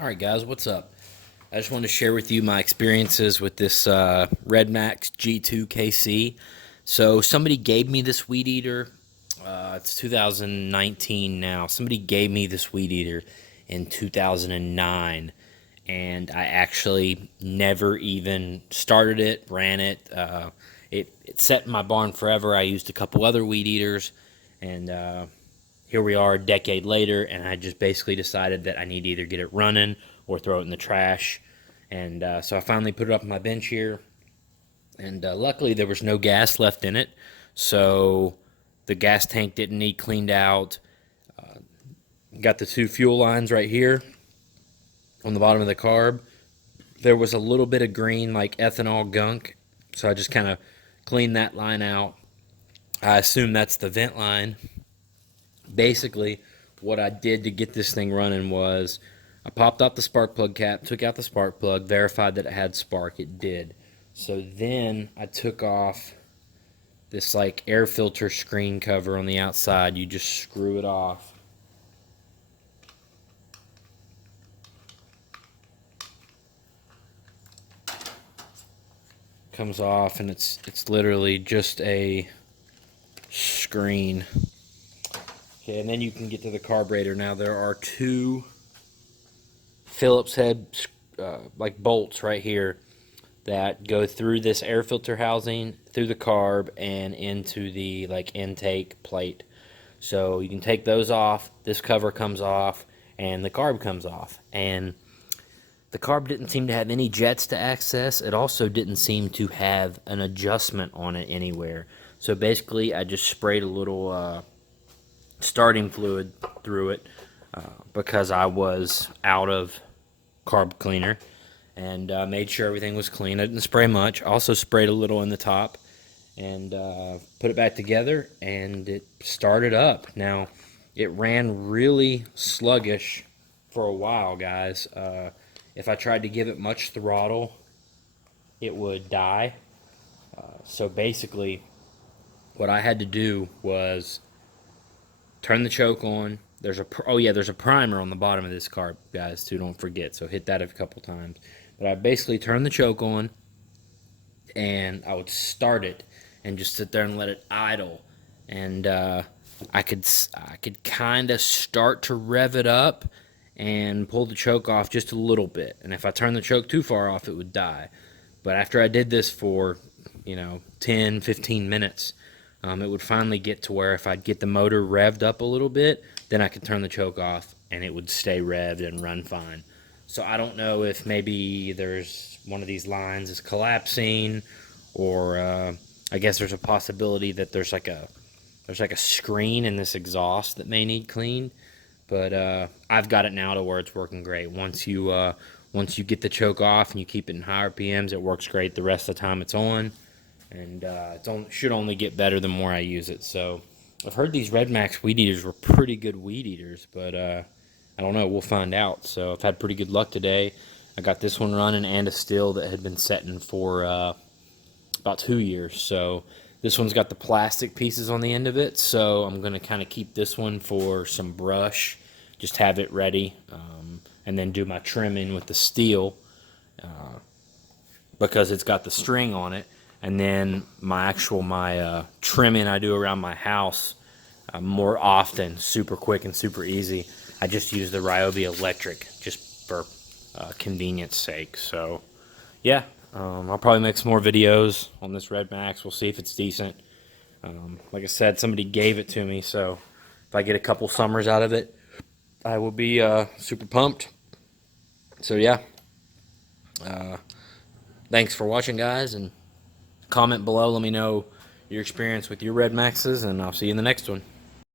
Alright guys, what's up? I just wanted to share with you my experiences with this RedMax G2KC. So somebody gave me this weed eater. It's 2019 now. Somebody gave me this weed eater in 2009, and I actually never even started it, ran it. It sat in my barn forever. I used a couple other weed eaters, and here we are a decade later, and I just basically decided that I need to either get it running or throw it in the trash. And so I finally put it up on my bench here, and luckily there was no gas left in it, so the gas tank didn't need cleaned out. Got the two fuel lines right here on the bottom of the carb. There was a little bit of green, like ethanol gunk, so I just kind of cleaned that line out. I assume that's the vent line. Basically, what I did to get this thing running was I popped out the spark plug cap, took out the spark plug, verified that it had spark. It did. So then I took off this like air filter screen cover on the outside. You just screw it off. Comes off, and it's literally just a screen. Okay, and then you can get to the carburetor. Now there are two Phillips head like bolts right here that go through this air filter housing, through the carb, and into the like intake plate. So you can take those off, this cover comes off, and the carb comes off. And the carb didn't seem to have any jets to access. It also didn't seem to have an adjustment on it anywhere. So basically I just sprayed a little starting fluid through it because I was out of carb cleaner, and made sure everything was clean. I didn't spray much. Also sprayed a little in the top, and put it back together, and it started up. Now, it ran really sluggish for a while, guys. If I tried to give it much throttle, it would die. So basically, what I had to do was turn the choke on. There's a primer on the bottom of this carb, guys, too. Don't forget. So hit that a couple times. But I basically turned the choke on, and I would start it and just sit there and let it idle. And I could kind of start to rev it up and pull the choke off just a little bit. And if I turned the choke too far off, it would die. But after I did this for 10, 15 minutes, it would finally get to where if I'd get the motor revved up a little bit, then I could turn the choke off and it would stay revved and run fine. So I don't know if maybe there's one of these lines is collapsing, or I guess there's a possibility that there's like a screen in this exhaust that may need cleaned. But I've got it now to where it's working great. Once you get the choke off and you keep it in high RPMs, it works great. The rest of the time it's on. And it should only get better the more I use it. So I've heard these RedMax weed eaters were pretty good weed eaters, but I don't know. We'll find out. So I've had pretty good luck today. I got this one running and a still that had been setting for about 2 years. So this one's got the plastic pieces on the end of it. So I'm going to kind of keep this one for some brush, just have it ready, and then do my trimming with the steel because it's got the string on it. And then my trimming I do around my house more often, super quick and super easy. I just use the Ryobi electric just for convenience sake. So yeah, I'll probably make some more videos on this RedMax. We'll see if it's decent. Like I said, somebody gave it to me, so if I get a couple summers out of it, I will be super pumped. So yeah, thanks for watching, guys, and comment below. Let me know your experience with your RedMaxes, and I'll see you in the next one.